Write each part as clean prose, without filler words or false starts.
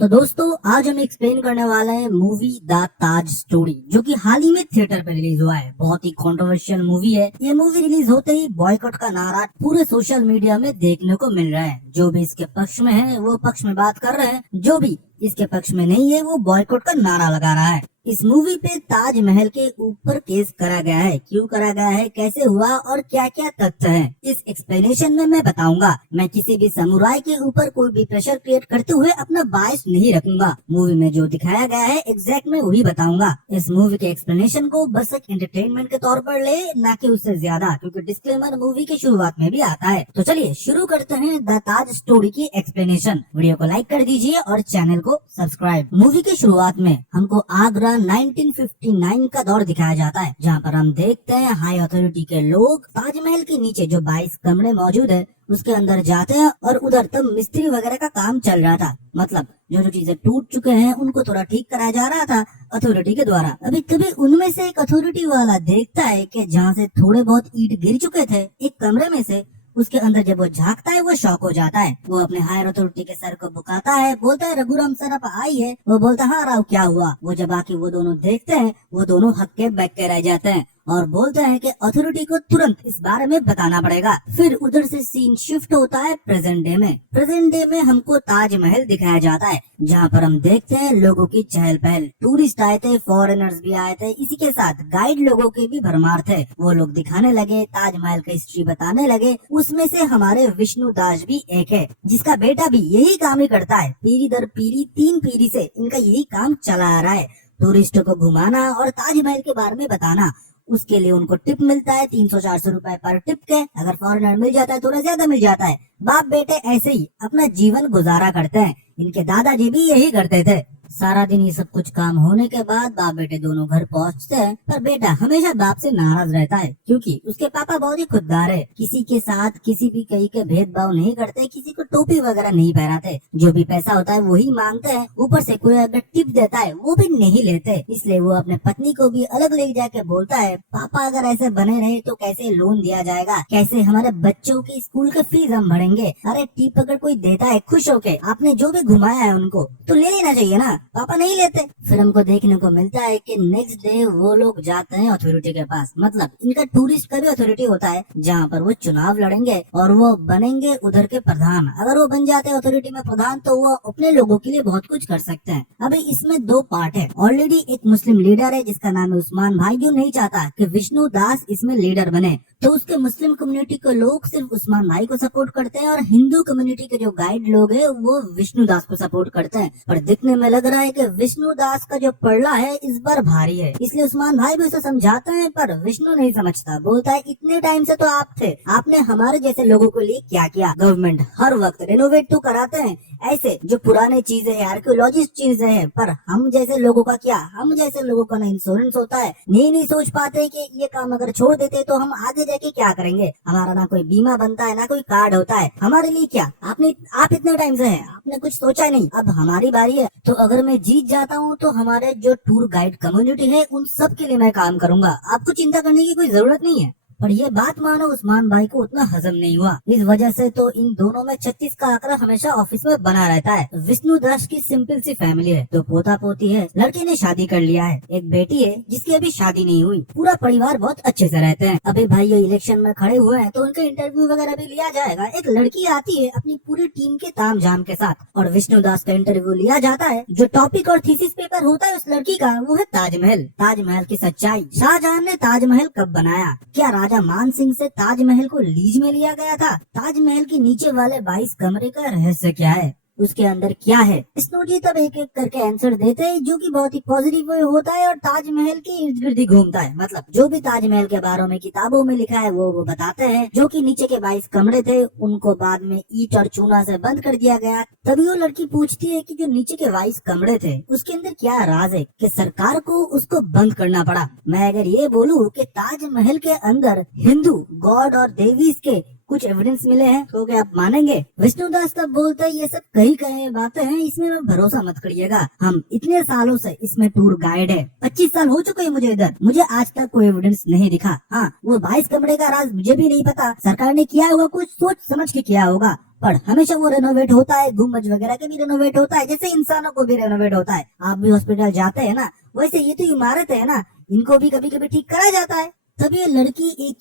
तो दोस्तों आज हम एक्सप्लेन करने वाले हैं मूवी द ताज स्टोरी, जो कि हाल ही में थिएटर पे रिलीज हुआ है। बहुत ही कंट्रोवर्शियल मूवी है। ये मूवी रिलीज होते ही बॉयकॉट का नारा पूरे सोशल मीडिया में देखने को मिल रहा है। जो भी इसके पक्ष में है वो पक्ष में बात कर रहे हैं, जो भी इसके पक्ष में नहीं है वो बॉयकॉट का नारा लगा रहा है। इस मूवी पे ताजमहल के ऊपर केस करा गया है। क्यों करा गया है, कैसे हुआ और क्या क्या तथ्य हैं, इस एक्सप्लेनेशन में मैं बताऊंगा। मैं किसी भी समुराय के ऊपर कोई भी प्रेशर क्रिएट करते हुए अपना बायस नहीं रखूंगा। मूवी में जो दिखाया गया है एग्जैक्ट में वही बताऊंगा। इस मूवी के एक्सप्लेनेशन को बस एक एंटरटेनमेंट के तौर पर ले, ना कि उससे ज्यादा, क्योंकि डिस्क्लेमर मूवी की शुरुआत में भी आता है। तो चलिए शुरू करते हैं द ताज स्टोरी की एक्सप्लेनेशन। वीडियो को लाइक कर दीजिए और चैनल को सब्सक्राइब। मूवी की शुरुआत में हमको आगरा 1959 का दौर दिखाया जाता है, जहाँ पर हम देखते हैं हाई अथॉरिटी के लोग ताजमहल के नीचे जो 22 कमरे मौजूद है उसके अंदर जाते हैं और उधर तब मिस्त्री वगैरह का काम चल रहा था। मतलब जो जो चीजें टूट चुके हैं उनको थोड़ा ठीक कराया जा रहा था अथॉरिटी के द्वारा। अभी तभी उनमें से एक अथॉरिटी वाला देखता है कि जहाँ से थोड़े बहुत ईंट गिर चुके थे एक कमरे में से, उसके अंदर जब वो झांकता है वो शॉक हो जाता है। वो अपने हायर अथॉरिटी के सर को बुकाता है, बोलता है रघुराम सर आप आई है। वो बोलता है हाँ राव क्या हुआ। वो जब आके वो दोनों देखते हैं वो दोनों हक्के बक्के रह जाते हैं और बोलते हैं कि अथॉरिटी को तुरंत इस बारे में बताना पड़ेगा। फिर उधर से सीन शिफ्ट होता है प्रेजेंट डे में। प्रेजेंट डे में हमको ताजमहल दिखाया जाता है, जहाँ पर हम देखते हैं लोगों की चहल पहल। टूरिस्ट आए थे, फॉरेनर्स भी आए थे, इसी के साथ गाइड लोगों के भी भरमार थे। वो लोग दिखाने लगे, ताजमहल का हिस्ट्री बताने लगे। उसमें से हमारे विष्णु दास भी एक है, जिसका बेटा भी यही काम ही करता है। पीढ़ी दर पीढ़ी 3 पीढ़ी से इनका यही काम चला आ रहा है, टूरिस्टों को घुमाना और ताजमहल के बारे में बताना। उसके लिए उनको टिप मिलता है 300-400 रुपए पर टिप के। अगर फॉरेनर मिल जाता है थोड़ा ज्यादा मिल जाता है। बाप बेटे ऐसे ही अपना जीवन गुजारा करते हैं। इनके दादाजी भी यही करते थे। सारा दिन ये सब कुछ काम होने के बाद बाप बेटे दोनों घर पहुंचते हैं, पर बेटा हमेशा बाप से नाराज रहता है, क्योंकि उसके पापा बहुत ही खुददार है। किसी के साथ किसी भी कहीं के भेदभाव नहीं करते, किसी को टोपी वगैरह नहीं पहनाते। जो भी पैसा होता है वही मांगते हैं। ऊपर से कोई अगर टिप देता है वो भी नहीं लेते। इसलिए वो अपने पत्नी को भी अलग ले जाके बोलता है पापा अगर ऐसे बने रहे तो कैसे लोन दिया जाएगा, कैसे हमारे बच्चों की स्कूल के फीस हम भरेंगे। अरे टिप अगर कोई देता है खुश होके, आपने जो भी घुमाया है उनको तो ले लेना चाहिए ना, पापा नहीं लेते। फिर हमको देखने को मिलता है कि नेक्स्ट डे वो लोग जाते हैं अथॉरिटी के पास। मतलब इनका टूरिस्ट का भी अथॉरिटी होता है, जहाँ पर वो चुनाव लड़ेंगे और वो बनेंगे उधर के प्रधान। अगर वो बन जाते हैं अथॉरिटी में प्रधान तो वो अपने लोगों के लिए बहुत कुछ कर सकते हैं। अभी इसमें 2 पार्ट है। ऑलरेडी एक मुस्लिम लीडर है जिसका नाम है उस्मान भाई, जो नहीं चाहता कि विष्णु दास इसमें लीडर बने। तो उसके मुस्लिम कम्युनिटी के लोग सिर्फ उस्मान भाई को सपोर्ट करते हैं और हिंदू कम्युनिटी के जो गाइड लोग हैं वो विष्णु दास को सपोर्ट करते हैं। पर दिखने में लग रहा है कि विष्णु दास का जो पलड़ा है इस बार भारी है, इसलिए उस्मान भाई भी उसे समझाते हैं, पर विष्णु नहीं समझता। बोलता है इतने टाइम से तो आप थे, आपने हमारे जैसे लोगों के लिए क्या किया। गवर्नमेंट हर वक्त रेनोवेट तो कराते हैं ऐसे जो पुराने चीजें हैं, आर्कियोलॉजिस्ट चीजें हैं, पर हम जैसे लोगों का क्या, हम जैसे लोगों का ना इंश्योरेंस होता है। नहीं सोच पाते कि ये काम अगर छोड़ देते तो हम आगे जाके क्या करेंगे। हमारा ना कोई बीमा बनता है ना कोई कार्ड होता है, हमारे लिए क्या। आप इतने टाइम से हैं, आपने कुछ सोचा नहीं। अब हमारी बारी है, तो अगर मैं जीत जाता हूँ तो हमारे जो टूर गाइड कम्युनिटी है उन सब के लिए मैं काम करूंगा, आपको चिंता करने की कोई जरूरत नहीं है। पर ये बात मानो उस्मान भाई को उतना हजम नहीं हुआ। इस वजह से तो इन दोनों में 36 का आंकड़ा हमेशा ऑफिस में बना रहता है। विष्णु दास की सिंपल सी फैमिली है, तो पोता पोती है, लड़के ने शादी कर लिया है, एक बेटी है जिसकी अभी शादी नहीं हुई। पूरा परिवार बहुत अच्छे से रहते हैं। अभी भाई ये इलेक्शन में खड़े हुए हैं तो उनका इंटरव्यू वगैरह भी लिया जाएगा। एक लड़की आती है अपनी पूरी टीम के तामझाम के साथ और विष्णु दास का इंटरव्यू लिया जाता है। जो टॉपिक और थीसिस पेपर होता है उस लड़की का वो है ताजमहल। ताजमहल की सच्चाई, शाहजहां ने ताजमहल कब बनाया, क्या राजा मान सिंह से ताजमहल को लीज में लिया गया था, ताजमहल के नीचे वाले 22 कमरे का रहस्य क्या है, उसके अंदर क्या है। स्नोजी तब एक एक करके आंसर देते हैं, जो कि बहुत ही पॉजिटिव वे होता है और ताजमहल के इर्द गिर्द ही घूमता है। मतलब जो भी ताजमहल के बारे में किताबों में लिखा है वो बताते हैं। जो कि नीचे के 22 कमरे थे उनको बाद में ईंट और चूना से बंद कर दिया गया। तभी वो लड़की पूछती है कि जो नीचे के 22 कमरे थे उसके अंदर क्या राज है कि सरकार को उसको बंद करना पड़ा। मैं अगर ये बोलूँ कि ताजमहल के अंदर हिंदू गॉड और देवीज के कुछ एविडेंस मिले हैं तो क्या आप मानेंगे? विष्णुदास तब बोलते ये सब कही कहे बातें हैं, इसमें मैं भरोसा मत करिएगा। हम इतने सालों से इसमें टूर गाइड है, 25 साल हो चुके हैं मुझे इधर, मुझे आज तक कोई एविडेंस नहीं दिखा। हाँ, वो 22 कमरे का राज मुझे भी नहीं पता, सरकार ने किया होगा कुछ सोच समझ के किया होगा, पर हमेशा वो रेनोवेट होता है, गुम्बज वगैरह के भी रेनोवेट होता है, जैसे इंसानों को भी रेनोवेट होता है। आप भी हॉस्पिटल जाते हैं ना, वैसे ये तो इमारत है ना, इनको भी कभी कभी ठीक करा जाता है। तब ये लड़की एक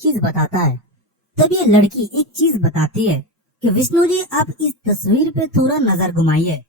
चीज बताती है कि विष्णु जी आप इस तस्वीर पे थोड़ा नजर घुमाइए।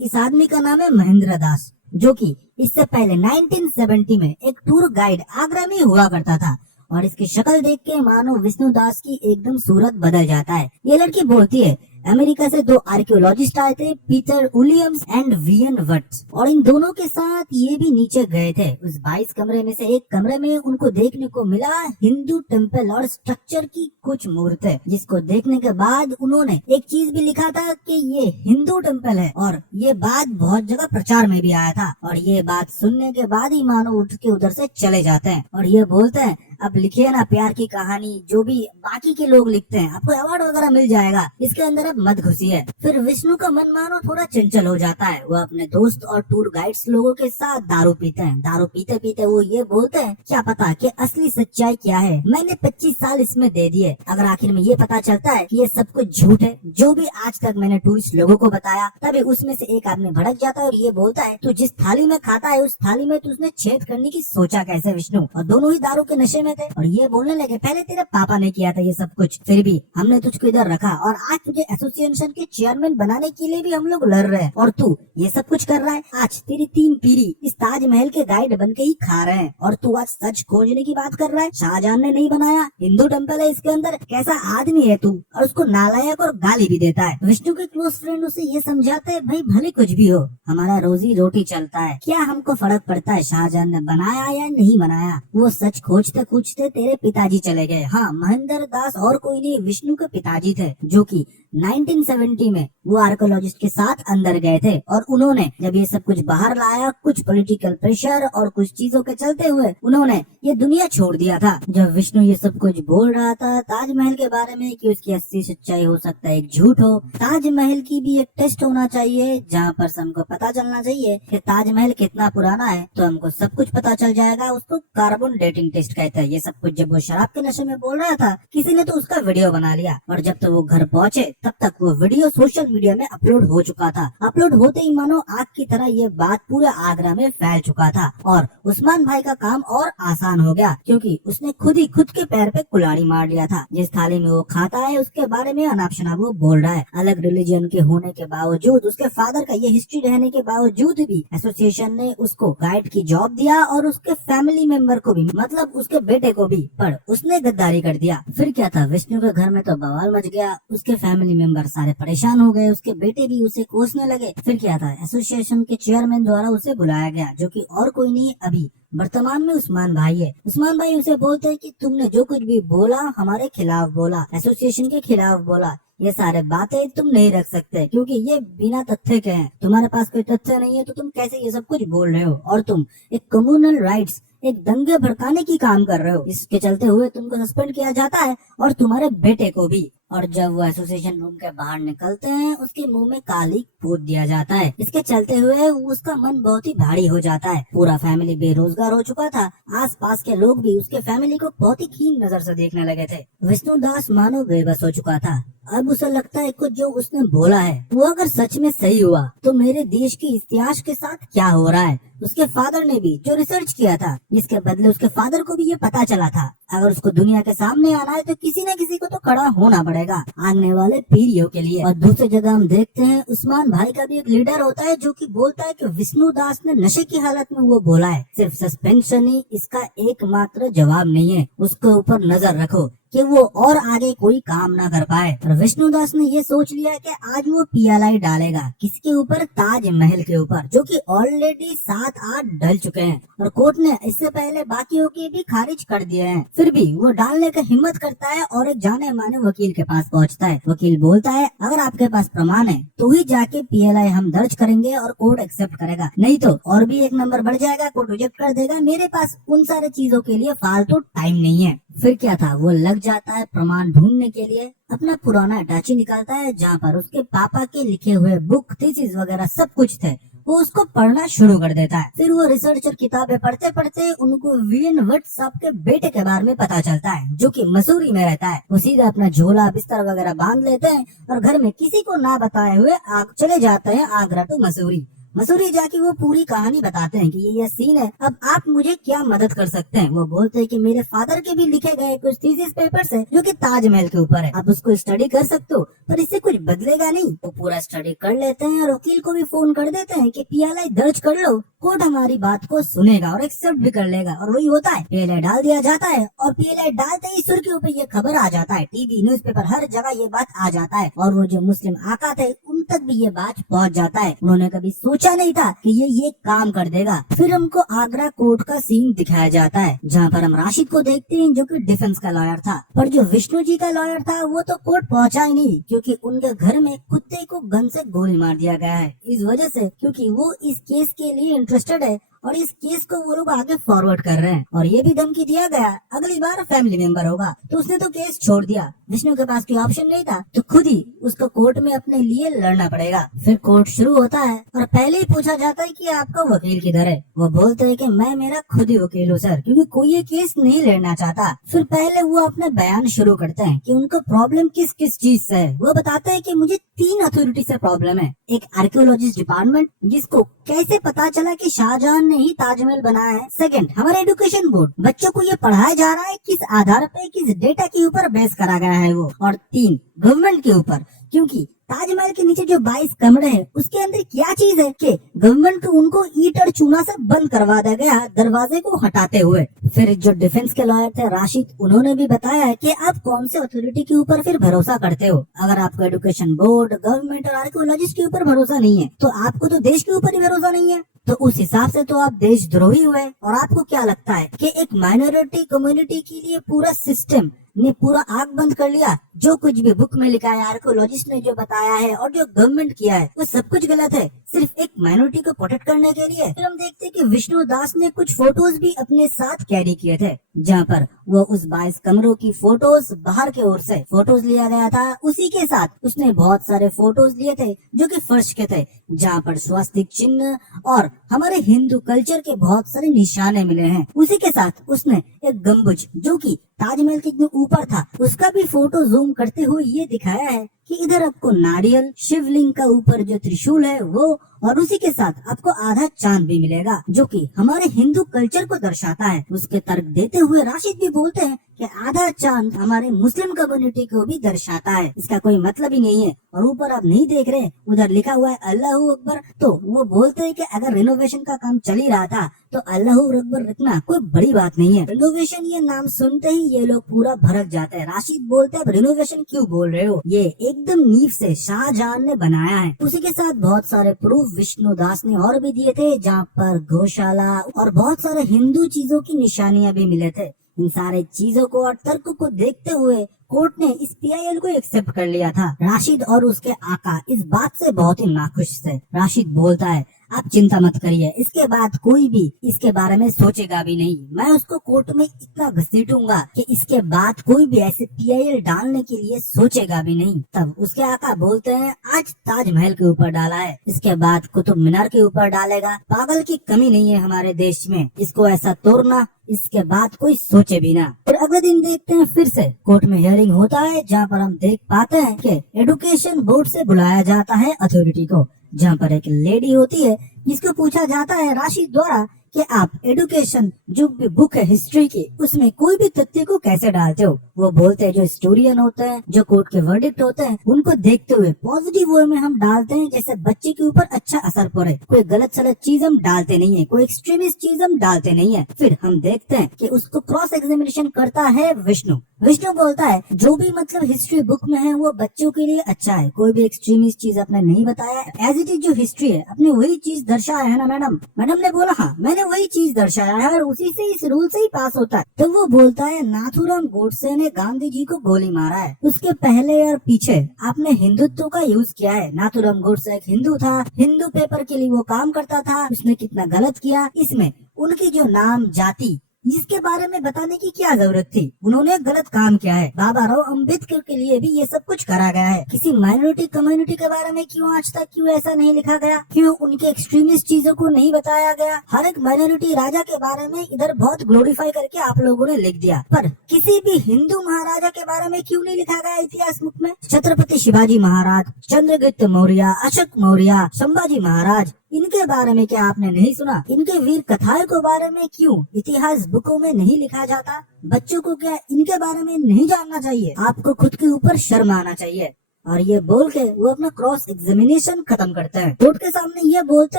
इस आदमी का नाम है महेंद्र दास, जो कि इससे पहले 1970 में एक टूर गाइड आगरा में हुआ करता था, और इसकी शक्ल देख के मानो विष्णु दास की एकदम सूरत बदल जाता है। ये लड़की बोलती है अमेरिका से 2 आर्कियोलॉजिस्ट आए थे, Peter Williams and VN Vats, और इन दोनों के साथ ये भी नीचे गए थे। उस 22 कमरे में से एक कमरे में उनको देखने को मिला हिंदू टेम्पल और स्ट्रक्चर की कुछ मूर्तें, जिसको देखने के बाद उन्होंने एक चीज भी लिखा था कि ये हिंदू टेम्पल है, और ये बात बहुत जगह प्रचार में भी आया था। और ये बात सुनने के बाद ही मानो उठ के उधर से चले जाते हैं और ये बोलते हैं अब लिखिए ना प्यार की कहानी, जो भी बाकी के लोग लिखते हैं, आपको अवार्ड वगैरह मिल जाएगा, इसके अंदर अब मत घुसिए। फिर विष्णु का मन मानो थोड़ा चंचल हो जाता है। वो अपने दोस्त और टूर गाइड्स लोगों के साथ दारू पीते हैं। दारू पीते पीते वो ये बोलते हैं क्या पता कि असली सच्चाई क्या है, मैंने 25 साल इसमें दे दिए, अगर आखिर में ये पता चलता है कि ये सब कुछ झूठ है जो भी आज तक मैंने टूरिस्ट लोगों को बताया, तभी उसमें से एक आदमी भड़क जाता है और ये बोलता है तू जिस थाली में खाता है उस थाली में तुझने छेद करने की सोचा कैसे विष्णु? और दोनों ही दारू के नशे में थे और ये बोलने लगे पहले तेरे पापा ने किया था ये सब कुछ, फिर भी हमने तुझको इधर रखा और आज तुझे एसोसिएशन के चेयरमैन बनाने के लिए भी हम लोग लड़ रहे हैं और तू ये सब कुछ कर रहा है। आज तेरी 3 पीढ़ी इस ताजमहल के गाइड बन के ही खा रहे हैं और तू आज सच खोजने की बात कर रहा है। शाहजहां ने नहीं बनाया, हिंदू टेम्पल है इसके अंदर, कैसा आदमी है तू? और उसको नालायक और गाली भी देता है। विष्णु के क्लोज फ्रेंड उसे ये समझाते हैं भाई भले कुछ भी हो, हमारा रोजी रोटी चलता है, क्या हमको फर्क पड़ता है शाहजहां ने बनाया या नहीं बनाया? वो सच खोजते खोजते तेरे पिताजी चले गए। हाँ, महेंद्र दास और कोई नहीं विष्णु के पिताजी थे, जो कि 1970 में वो आर्कोलॉजिस्ट के साथ अंदर गए थे और उन्होंने जब ये सब कुछ बाहर लाया, कुछ पॉलिटिकल प्रेशर और कुछ चीजों के चलते हुए उन्होंने ये दुनिया छोड़ दिया था। जब विष्णु ये सब कुछ बोल रहा था ताजमहल के बारे में कि उसकी असली सच्चाई हो सकता है एक झूठ हो, ताजमहल की भी एक टेस्ट होना चाहिए जहाँ पर हमको पता चलना चाहिए कि ताजमहल कितना पुराना है, तो हमको सब कुछ पता चल जाएगा। उसको कार्बन डेटिंग टेस्ट कहते हैं। ये सब कुछ जब वो शराब के नशे में बोल रहा था, किसी ने तो उसका वीडियो बना लिया और जब तक वो घर पहुंचे तब तक वो वीडियो सोशल मीडिया में अपलोड हो चुका था। अपलोड होते ही मानो आग की तरह ये बात पूरे आगरा में फैल चुका था और उस्मान भाई का काम और आसान हो गया, क्योंकि उसने खुद ही खुद के पैर पे कुल्हाड़ी मार लिया था। जिस थाली में वो खाता है उसके बारे में अनाप शनाप वो बोल रहा है। अलग रिलीजन के होने के बावजूद, उसके फादर का ये हिस्ट्री रहने के बावजूद भी एसोसिएशन ने उसको गाइड की जॉब दिया और उसके फैमिली मेंबर को भी, मतलब उसके बेटे को भी, पर उसने गद्दारी कर दिया। फिर क्या था, विष्णु के घर में तो बवाल मच गया, उसके फैमिली मेंबर सारे परेशान हो गए, उसके बेटे भी उसे कोसने लगे। फिर क्या था, एसोसिएशन के चेयरमैन द्वारा उसे बुलाया गया, जो कि और कोई नहीं अभी वर्तमान में उस्मान भाई है। उस्मान भाई उसे बोलते हैं कि तुमने जो कुछ भी बोला हमारे खिलाफ बोला, एसोसिएशन के खिलाफ बोला, ये सारे बातें तुम नहीं रख सकते क्योंकि ये बिना तथ्य के हैं। तुम्हारे पास कोई तथ्य नहीं है तो तुम कैसे ये सब कुछ बोल रहे हो? और तुम एक कम्युनल राइट्स, एक दंगे भड़काने की काम कर रहे हो। इसके चलते हुए तुमको सस्पेंड किया जाता है और तुम्हारे बेटे को भी। और जब वो एसोसिएशन रूम के बाहर निकलते हैं उसके मुंह में काली पोत दिया जाता है। इसके चलते हुए उसका मन बहुत ही भारी हो जाता है। पूरा फैमिली बेरोजगार हो चुका था, आसपास के लोग भी उसके फैमिली को बहुत ही कीन नजर से देखने लगे थे। विष्णु दास मानो बेबस हो चुका था। अब उसे लगता है कुछ जो उसने बोला है वो अगर सच में सही हुआ तो मेरे देश के इतिहास के साथ क्या हो रहा है। उसके फादर ने भी जो रिसर्च किया था, जिसके बदले उसके फादर को भी ये पता चला था, अगर उसको दुनिया के सामने आना है तो किसी न किसी को तो खड़ा होना पड़ेगा आने वाले पीढ़ियों के लिए। और दूसरी जगह हम देखते हैं उस्मान भाई का भी एक लीडर होता है जो कि बोलता है कि विष्णु दास ने नशे की हालत में वो बोला है, सिर्फ सस्पेंशन ही इसका एकमात्र जवाब नहीं है, उसके ऊपर नजर रखो कि वो और आगे कोई काम ना कर पाए। और विष्णु दास ने ये सोच लिया कि आज वो पीएलआई डालेगा किसके ऊपर, ताजमहल के ऊपर, जो कि ऑलरेडी 7-8 डल चुके हैं और कोर्ट ने इससे पहले बाकियों के भी खारिज कर दिए हैं। फिर भी वो डालने का हिम्मत करता है और एक जाने माने वकील के पास पहुंचता है। वकील बोलता है अगर आपके पास प्रमाण है तो ही जाके पीएलआई हम दर्ज करेंगे और कोर्ट एक्सेप्ट करेगा, नहीं तो और भी एक नंबर बढ़ जाएगा, कोर्ट रिजेक्ट कर देगा। मेरे पास उन सारे चीजों के लिए फालतू टाइम नहीं है। फिर क्या था, वो लग जाता है प्रमाण ढूंढने के लिए, अपना पुराना अटैची निकालता है जहाँ पर उसके पापा के लिखे हुए बुक थीसिस वगैरह सब कुछ थे। वो उसको पढ़ना शुरू कर देता है। फिर वो रिसर्च और किताबें पढ़ते पढ़ते उनको वीएन वट साहब के बेटे के बारे में पता चलता है, जो कि मसूरी में रहता है। वो सीधा अपना झोला बिस्तर वगैरह बांध लेते हैं और घर में किसी को ना बताए हुए चले जाते हैं आगरा टू मसूरी। मसूरी जाके वो पूरी कहानी बताते हैं कि ये सीन है, अब आप मुझे क्या मदद कर सकते हैं। वो बोलते हैं कि मेरे फादर के भी लिखे गए कुछ थीसिस पेपर्स है जो कि ताजमहल के ऊपर है, आप उसको स्टडी कर सकते हो, पर इससे कुछ बदलेगा नहीं। वो पूरा स्टडी कर लेते हैं और वकील को भी फोन कर देते हैं कि पीएलआई दर्ज कर लो, कोर्ट हमारी बात को सुनेगा और एक्सेप्ट भी कर लेगा। और वही होता है, पीएलआई डाल दिया जाता है और पीएलआई डालते ही सुर्खियों पे ये खबर आ जाता है, टीवी न्यूज़पेपर हर जगह ये बात आ जाता है। और वो जो मुस्लिम आका थे उन तक भी ये बात पहुंच जाता है। उन्होंने कभी सोचा नहीं था कि ये काम कर देगा। फिर हमको आगरा कोर्ट का सीन दिखाया जाता है जहाँ पर हम राशिद को देखते हैं जो कि डिफेंस का लॉयर था। पर जो विष्णु जी का लॉयर था वो तो कोर्ट पहुंचा ही नहीं, क्योंकि उनके घर में कुत्ते को गन से गोली मार दिया गया है, इस वजह से क्योंकि वो इस केस के लिए इंटरेस्टेड है और इस केस को वो लोग आगे फॉरवर्ड कर रहे हैं। और ये भी धमकी दिया गया अगली बार फैमिली मेंबर होगा, तो उसने तो केस छोड़ दिया। विष्णु के पास कोई ऑप्शन नहीं था, तो खुद ही उसको कोर्ट में अपने लिए लड़ना पड़ेगा। फिर कोर्ट शुरू होता है और पहले ही पूछा जाता है कि आपका वकील किधर है। वो बोलते हैं कि मैं मेरा खुद ही वकील हूँ सर, क्योंकि कोई ये केस नहीं लड़ना चाहता। फिर पहले वो अपने बयान शुरू करते हैं कि उनको प्रॉब्लम किस किस चीज से है। वो बताते हैं कि मुझे 3 अथॉरिटी से प्रॉब्लम है। एक आर्कियोलॉजिस्ट डिपार्टमेंट, जिसको कैसे पता चला कि शाहजहां ने ही ताजमहल बनाया है। सेकंड, हमारा एजुकेशन बोर्ड, बच्चों को ये पढ़ाया जा रहा है किस आधार पे, किस डेटा के ऊपर बेस करा गया है वो। और 3, गवर्नमेंट के ऊपर, क्योंकि ताजमहल के नीचे जो 22 कमरे हैं उसके अंदर क्या चीज है कि गवर्नमेंट को उनको ईंट और चूना से बंद करवा दिया गया दरवाजे को हटाते हुए। फिर जो डिफेंस के लॉयर थे राशिद, उन्होंने भी बताया है कि आप कौन से अथॉरिटी के ऊपर फिर भरोसा करते हो। अगर आपको एजुकेशन बोर्ड, गवर्नमेंट और आर्कियोलॉजिस्ट के ऊपर भरोसा नहीं है तो आपको तो देश के ऊपर ही भरोसा नहीं है, तो उस हिसाब से तो आप देशद्रोही हुए। और आपको क्या लगता है कि एक माइनॉरिटी कम्युनिटी के लिए पूरा सिस्टम ने पूरा आंख बंद कर लिया? जो कुछ भी बुक में लिखा है, आर्कियोलॉजिस्ट ने जो बताया है और जो गवर्नमेंट किया है वो सब कुछ गलत है, सिर्फ एक माइनॉरिटी को प्रोटेक्ट करने के लिए। फिर हम देखते हैं कि विष्णु दास ने कुछ फोटोज भी अपने साथ कैरी किए थे, जहाँ पर वो उस 22 कमरों की फोटोज बाहर की ओर से फोटोज लिया गया था। उसी के साथ उसने बहुत सारे फोटोज लिए थे जो कि फर्श के थे, जहाँ पर स्वास्तिक चिन्ह और हमारे हिंदू कल्चर के बहुत सारे निशाने मिले हैं। उसी के साथ उसने एक गम्बुज जो कि ताजमहल के इतने ऊपर था उसका भी फोटो जूम करते हुए ये दिखाया है कि इधर आपको नारियल, शिवलिंग का ऊपर जो त्रिशूल है वो, और उसी के साथ आपको आधा चांद भी मिलेगा जो कि हमारे हिंदू कल्चर को दर्शाता है। उसके तर्क देते हुए राशिद भी बोलते हैं कि आधा चांद हमारे मुस्लिम कम्युनिटी को भी दर्शाता है, इसका कोई मतलब ही नहीं है। और ऊपर आप नहीं देख रहे, उधर लिखा हुआ है अल्लाहू अकबर। तो वो बोलते हैं कि अगर रिनोवेशन का काम चल ही रहा था तो अल्लाहू अकबर रखना कोई बड़ी बात नहीं है। रिनोवेशन ये नाम सुनते ही ये लोग पूरा भड़क जाते हैं। राशिद बोलते हैं रिनोवेशन क्यों बोल रहे हो, ये एकदम नींव से शाहजहां ने बनाया है। उसी के साथ बहुत सारे प्रूफ विष्णु दास ने और भी दिए थे, जहाँ पर गौशाला और बहुत सारे हिंदू चीजों की निशानियां भी मिले थे। इन सारे चीजों को और तर्क को देखते हुए कोर्ट ने इस पीआईएल को एक्सेप्ट कर लिया था। राशिद और उसके आका इस बात से बहुत ही नाखुश थे। राशिद बोलता है आप चिंता मत करिए, इसके बाद कोई भी इसके बारे में सोचेगा भी नहीं। मैं उसको कोर्ट में इतना घसीटूंगा कि इसके बाद कोई भी ऐसे पीआईएल डालने के लिए सोचेगा भी नहीं। तब उसके आका बोलते हैं आज ताजमहल के ऊपर डाला है, इसके बाद कुतुब मीनार के ऊपर डालेगा। पागल की कमी नहीं है हमारे देश में, इसको ऐसा तोड़ना इसके बाद कोई सोचे भी ना। फिर अगले दिन देखते हैं फिर से कोर्ट में हियरिंग होता है, जहाँ पर हम देख पाते हैं कि एजुकेशन बोर्ड से बुलाया जाता है अथॉरिटी को, जहाँ पर एक लेडी होती है जिसको पूछा जाता है राशिद द्वारा कि आप एजुकेशन जो भी बुक है हिस्ट्री की उसमें कोई भी तथ्य को कैसे डालते हो। वो बोलते हैं जो हिस्टोरियन होते हैं, जो कोर्ट के वर्डिक्ट होते हैं, उनको देखते हुए पॉजिटिव वे में हम डालते हैं जैसे बच्चे के ऊपर अच्छा असर पड़े। कोई गलत सलत चीज हम डालते नहीं है, कोई एक्सट्रीमिस्ट चीज हम डालते नहीं है। फिर हम देखते हैं कि उसको क्रॉस एग्जामिनेशन करता है विष्णु। विष्णु बोलता है जो भी मतलब हिस्ट्री बुक में है वो बच्चों के लिए अच्छा है, कोई भी एक्सट्रीमिस्ट चीज आपने नहीं बताया, एज इट इज जो हिस्ट्री है अपने वही चीज दर्शाया है ना मैडम। मैडम ने बोला हाँ मैंने वही चीज दर्शाया है और उसी से इस रूल से ही पास होता है। तो वो बोलता है नाथूराम गोडसे ने गांधी जी को गोली मारा है, उसके पहले और पीछे आपने हिंदुत्व का यूज किया है। नाथूराम गोडसे एक हिंदू था, हिंदू पेपर के लिए वो काम करता था, उसने कितना गलत किया। इसमें उनकी जो नाम, जाति इसके बारे में बताने की क्या जरूरत थी? उन्होंने गलत काम किया है। बाबा राव अम्बेडकर के लिए भी ये सब कुछ करा गया है। किसी माइनॉरिटी कम्युनिटी के बारे में क्यों आज तक क्यों ऐसा नहीं लिखा गया? क्यों उनके एक्सट्रीमिस्ट चीजों को नहीं बताया गया? हर एक माइनॉरिटी राजा के बारे में इधर बहुत ग्लोरीफाई करके आप लोगों ने लिख दिया, पर किसी भी हिंदू महाराजा के बारे में क्यों नहीं लिखा गया इतिहास बुक में? छत्रपति शिवाजी महाराज, चंद्रगुप्त मौर्य, अशोक मौर्य, संभाजी महाराज, इनके बारे में क्या आपने नहीं सुना? इनके वीर कथाओं के बारे में क्यों इतिहास बुकों में नहीं लिखा जाता? बच्चों को क्या इनके बारे में नहीं जानना चाहिए? आपको खुद के ऊपर शर्म आना चाहिए। और ये बोल के वो अपना क्रॉस एग्जामिनेशन खत्म करते हैं। कोर्ट के सामने ये बोलते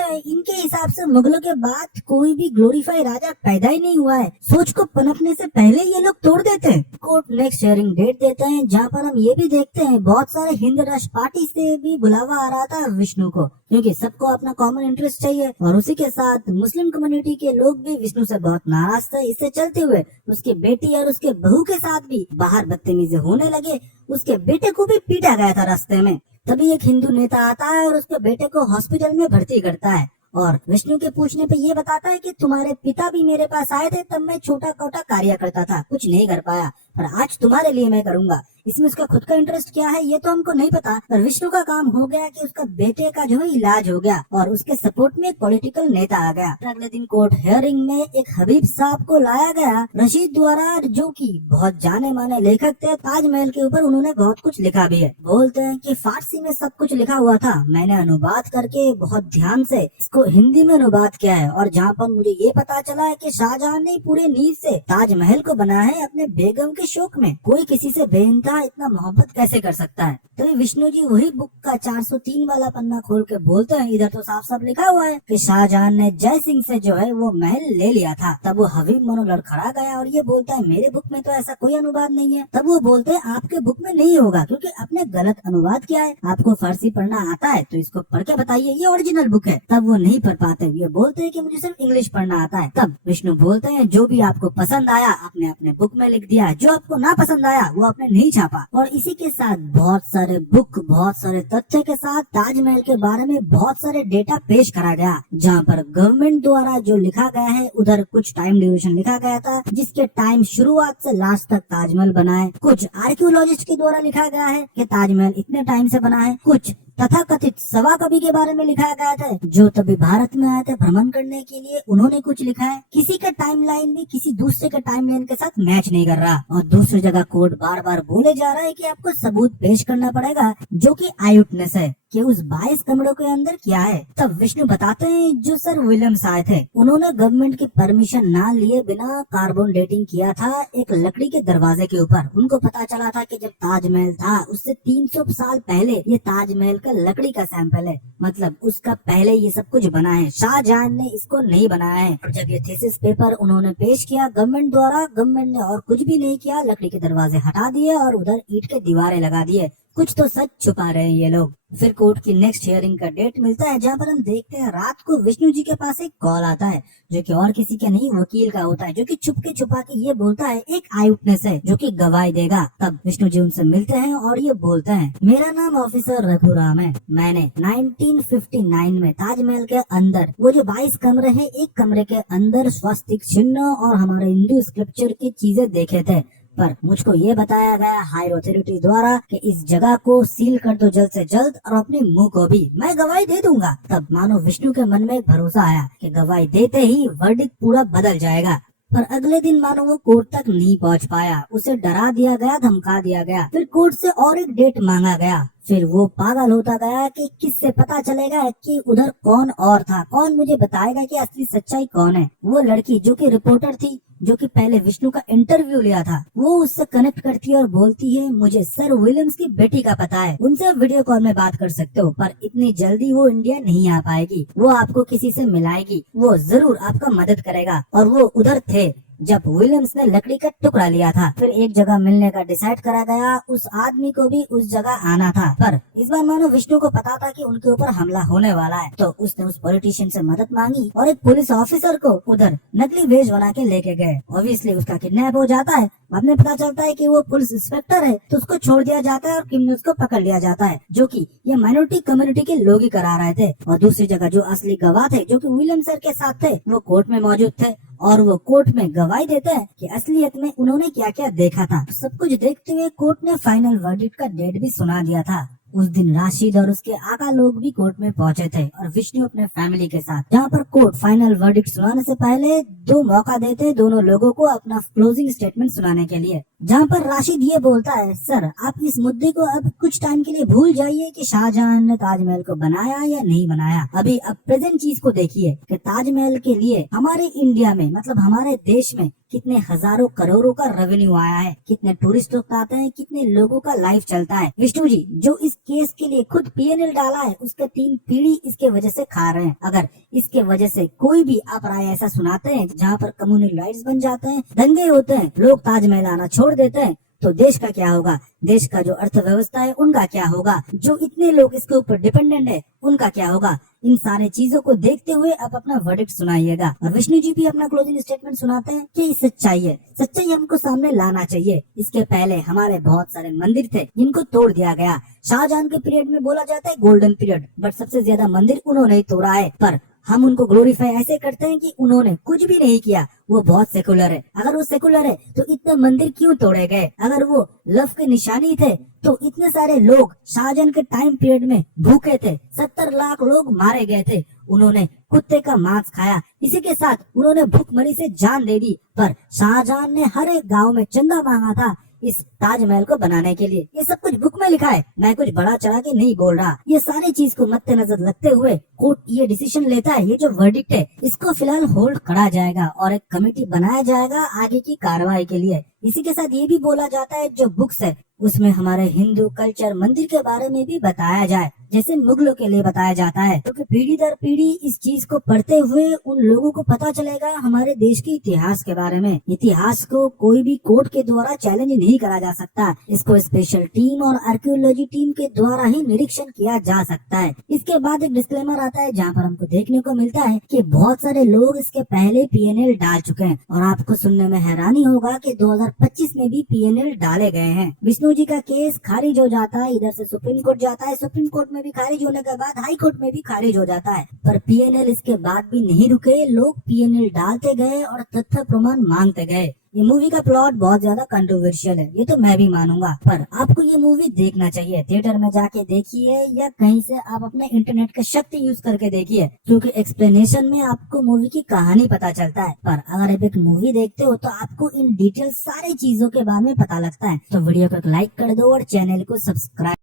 हैं इनके हिसाब से मुगलों के बाद कोई भी ग्लोरीफाई राजा पैदा ही नहीं हुआ है। सोच को पनपने से पहले ये लोग तोड़ देते हैं। कोर्ट नेक्स्ट हियरिंग डेट देते हैं, जहाँ पर हम ये भी देखते हैं बहुत सारे हिंद राष्ट्र पार्टी से भी बुलावा आ रहा था विष्णु को, क्योंकि सबको अपना कॉमन इंटरेस्ट चाहिए। और उसी के साथ मुस्लिम कम्युनिटी के लोग भी विष्णु से बहुत नाराज थे। इससे चलते हुए उसकी बेटी और उसके बहू के साथ भी बाहर बदतमीजी होने लगे। उसके बेटे को भी पीटा गया था रास्ते में। तभी एक हिंदू नेता आता है और उसके बेटे को हॉस्पिटल में भर्ती करता है और विष्णु के पूछने पे ये बताता है कि तुम्हारे पिता भी मेरे पास आए थे, तब मैं छोटा कोटा कार्य करता था, कुछ नहीं कर पाया, पर आज तुम्हारे लिए मैं करूंगा। इसमें उसका खुद का इंटरेस्ट क्या है ये तो हमको नहीं पता, पर विष्णु का काम हो गया कि उसका बेटे का जो है इलाज हो गया और उसके सपोर्ट में एक पॉलिटिकल नेता आ गया। अगले दिन कोर्ट हियरिंग में एक हबीब साहब को लाया गया रशीद द्वारा, जो कि बहुत जाने माने लेखक थे। ताजमहल के ऊपर उन्होंने बहुत कुछ लिखा भी है। बोलते हैं कि फारसी में सब कुछ लिखा हुआ था, मैंने अनुवाद करके बहुत ध्यान से इसको हिंदी में अनुवाद किया है। और जहाँ पर मुझे ये पता चला है कि शाहजहां ने पूरे नींव से ताजमहल को बनाया है अपने बेगम के शौक में। कोई किसी से बेइंतहा इतना मोहब्बत कैसे कर सकता है? तो विष्णु जी वही बुक का 403 वाला पन्ना खोल के बोलते हैं, इधर तो साफ साफ लिखा हुआ है कि शाहजहां ने जय सिंह से जो है वो महल ले लिया था। तब वो हबीब मनो लड़खड़ा गया और ये बोलता है मेरे बुक में तो ऐसा कोई अनुवाद नहीं है। तब वो बोलते हैं आपके बुक में नहीं होगा क्योंकि आपने गलत अनुवाद किया है। आपको फारसी पढ़ना आता है तो इसको पढ़ के बताइए, ये ओरिजिनल बुक है। तब वो नहीं पढ़ पाते, ये बोलते हैं कि मुझे सिर्फ इंग्लिश पढ़ना आता है। तब विष्णु बोलते हैं जो भी आपको पसंद आया आपने अपने बुक में लिख दिया, जो आपको ना पसंद आया वो आपने नहीं छापा। और इसी के साथ बहुत सारे बुक, बहुत सारे तथ्य के साथ ताजमहल के बारे में बहुत सारे डेटा पेश करा गया, जहाँ पर गवर्नमेंट द्वारा जो लिखा गया है उधर कुछ टाइम ड्यूरेशन लिखा गया था, जिसके टाइम शुरुआत से लास्ट तक ताजमहल बना है। कुछ आर्कियोलॉजिस्ट के द्वारा लिखा गया है कि ताजमहल इतने टाइम से बना है। कुछ तथा कथित सवा कवि के बारे में लिखा गया था जो तभी भारत में आए थे भ्रमण करने के लिए, उन्होंने कुछ लिखा है। किसी का टाइमलाइन भी किसी दूसरे के टाइमलाइन के साथ मैच नहीं कर रहा। और दूसरी जगह कोर्ट बार बार बोले जा रहा है कि आपको सबूत पेश करना पड़ेगा जो कि आई विटनेस है कि उस 22 कमरों के अंदर क्या है। तब विष्णु बताते हैं जो सर विलियम्स आए थे उन्होंने गवर्नमेंट की परमिशन ना लिए बिना कार्बन डेटिंग किया था एक लकड़ी के दरवाजे के ऊपर। उनको पता चला था कि जब ताजमहल था उससे 300 साल पहले ये ताजमहल का लकड़ी का सैंपल है, मतलब उसका पहले ये सब कुछ बना है। शाहजहां ने इसको नहीं बनाया है। जब ये थीसिस पेपर उन्होंने पेश किया गवर्नमेंट द्वारा, गवर्नमेंट ने और कुछ भी नहीं किया, लकड़ी के दरवाजे हटा दिए और उधर ईंट के दीवारें लगा दिए। कुछ तो सच छुपा रहे हैं ये लोग। फिर कोर्ट की नेक्स्ट हियरिंग का डेट मिलता है, जहाँ पर हम देखते हैं रात को विष्णु जी के पास एक कॉल आता है जो कि और किसी के नहीं वकील का होता है, जो कि छुपके छुपा के ये बोलता है एक आई विटनेस है जो कि गवाही देगा। तब विष्णु जी उनसे मिलते हैं और ये बोलते हैं मेरा नाम ऑफिसर रघुराम है, मैंने 1959 में ताजमहल के अंदर वो जो 22 कमरे हैं, एक कमरे के अंदर स्वस्तिक चिन्ह और हमारे हिंदू स्क्रिप्चर की चीजें देखे थे, पर मुझको ये बताया गया हायर अथॉरिटी द्वारा कि इस जगह को सील कर दो जल्द से जल्द और अपने मुंह को भी, मैं गवाही दे दूंगा। तब मानो विष्णु के मन में एक भरोसा आया कि गवाही देते ही वर्डिक्ट पूरा बदल जाएगा। पर अगले दिन मानो वो कोर्ट तक नहीं पहुंच पाया, उसे डरा दिया गया, धमका दिया गया। फिर कोर्ट से और एक डेट मांगा गया। फिर वो पागल होता गया कि किससे पता चलेगा कि उधर कौन और था, कौन मुझे बताएगा कि असली सच्चाई कौन है। वो लड़की जो कि रिपोर्टर थी, जो कि पहले विष्णु का इंटरव्यू लिया था, वो उससे कनेक्ट करती है और बोलती है मुझे सर विलियम्स की बेटी का पता है, उनसे वीडियो कॉल में बात कर सकते हो, पर इतनी जल्दी वो इंडिया नहीं आ पाएगी, वो आपको किसी से मिलाएगी, वो जरूर आपका मदद करेगा। और वो उधर थे जब विलियम्स ने लकड़ी का टुकड़ा लिया था। फिर एक जगह मिलने का डिसाइड करा गया, उस आदमी को भी उस जगह आना था। पर इस बार मानो विष्णु को पता था कि उनके ऊपर हमला होने वाला है, तो उसने उस पॉलिटिशियन से मदद मांगी और एक पुलिस ऑफिसर को उधर नकली वेश बना के लेके गए। ऑब्वियसली उसका किडनैप हो जाता है। बाद में पता चलता है कि वो पुलिस इंस्पेक्टर है, तो उसको छोड़ दिया जाता है और क्रिमिनल्स को पकड़ लिया जाता है, जो कि ये माइनॉरिटी कम्युनिटी के लोग ही करा रहे थे। और दूसरी जगह जो असली गवाह थे, जो कि विलियम सर के साथ थे, वो कोर्ट में मौजूद थे और वो कोर्ट में गवाही देते हैं कि असलियत में उन्होंने क्या क्या देखा था। सब कुछ देखते हुए कोर्ट ने फाइनल वर्डिक्ट का डेट भी सुना दिया था। उस दिन राशिद और उसके आका लोग भी कोर्ट में पहुंचे थे और विष्णु अपने फैमिली के साथ, जहां पर कोर्ट फाइनल वर्डिक्ट सुनाने से पहले दो मौका देते दोनों लोगों को अपना क्लोजिंग स्टेटमेंट सुनाने के लिए। जहां पर राशिद ये बोलता है, सर आप इस मुद्दे को अब कुछ टाइम के लिए भूल जाइए कि शाहजहां ने ताजमहल को बनाया या नहीं बनाया। अभी अब प्रेजेंट चीज को देखिए कि ताजमहल के लिए हमारे इंडिया में, मतलब हमारे देश में कितने हजारों करोड़ों का रेवेन्यू आया है, कितने टूरिस्ट लोग आते हैं, कितने लोगों का लाइफ चलता है। विष्णु जी जो इस केस के लिए खुद पीएनएल डाला है, उसके 3 पीढ़ी इसके वजह से खा रहे हैं। अगर इसके वजह से कोई भी आप राय ऐसा सुनाते हैं जहाँ पर कम्युनल राइट्स बन जाते हैं, दंगे होते हैं, लोग ताजमहल आना छोड़ देते हैं, तो देश का क्या होगा? देश का जो अर्थव्यवस्था है उनका क्या होगा? जो इतने लोग इसके ऊपर डिपेंडेंट है उनका क्या होगा? इन सारे चीजों को देखते हुए आप अपना वर्डिक्ट सुनाइएगा। और विष्णु जी भी अपना क्लोजिंग स्टेटमेंट सुनाते हैं कि सच्चाई है, सच्चाई हमको सामने लाना चाहिए। इसके पहले हमारे बहुत सारे मंदिर थे जिनको तोड़ दिया गया। शाहजहां के पीरियड में बोला जाता है गोल्डन पीरियड, बट सबसे ज्यादा मंदिर उन्होंने ही तोड़ा है। पर हम उनको ग्लोरीफाई ऐसे करते हैं कि उन्होंने कुछ भी नहीं किया, वो बहुत सेकुलर है। अगर वो सेकुलर है तो इतने मंदिर क्यों तोड़े गए? अगर वो लव के निशानी थे तो इतने सारे लोग शाहजहां के टाइम पीरियड में भूखे थे, 70 लाख लोग मारे गए थे, उन्होंने कुत्ते का मांस खाया, इसी के साथ उन्होंने भूखमरी से जान दे दी। पर शाहजहां ने हर एक गांव में चंदा मांगा था इस ताजमहल को बनाने के लिए। ये सब कुछ बुक में लिखा है, मैं कुछ बड़ा चढ़ा के नहीं बोल रहा। ये सारी चीज को मद्देनजर रखते हुए कोर्ट ये डिसीजन लेता है। ये जो वर्डिक्ट है इसको फिलहाल होल्ड करा जाएगा और एक कमेटी बनाया जाएगा आगे की कार्रवाई के लिए। इसी के साथ ये भी बोला जाता है जो बुक्स है उसमें हमारे हिंदू कल्चर मंदिर के बारे में भी बताया जाए, जैसे मुगलों के लिए बताया जाता है, क्योंकि पीढ़ी दर पीढ़ी इस चीज को पढ़ते हुए उन लोगों को पता चलेगा हमारे देश के इतिहास के बारे में। इतिहास को कोई भी कोर्ट के द्वारा चैलेंज नहीं करा जा सकता, इसको स्पेशल टीम और आर्कियोलॉजी टीम के द्वारा ही निरीक्षण किया जा सकता है। इसके बाद एक डिस्क्लेमर आता है जहाँ पर हमको देखने को मिलता है कि बहुत सारे लोग इसके पहले पीएनएल डाल चुके हैं और आपको सुनने में हैरानी होगा कि 2025 में भी पीएनएल डाले गए हैं। विष्णु जी का केस खारिज हो जाता है, इधर से सुप्रीम कोर्ट जाता है, सुप्रीम कोर्ट में भी खारिज होने के बाद हाई कोर्ट में भी खारिज हो जाता है। पर पीएनएल इसके बाद भी नहीं रुके, लोग पीएनएल डालते गए और तथ्य प्रमाण मांगते गए। ये मूवी का प्लॉट बहुत ज्यादा कंट्रोवर्शियल है, ये तो मैं भी मानूंगा, पर आपको ये मूवी देखना चाहिए। थिएटर में जाके देखिए या कहीं से आप अपने इंटरनेट का शक्ति यूज करके देखिए, क्योंकि एक्सप्लेनेशन में आपको मूवी की कहानी पता चलता है। पर अगर आप एक मूवी देखते हो तो आपको इन डिटेल सारी चीजों के बारे में पता लगता है। तो वीडियो को लाइक कर दो और चैनल को सब्सक्राइब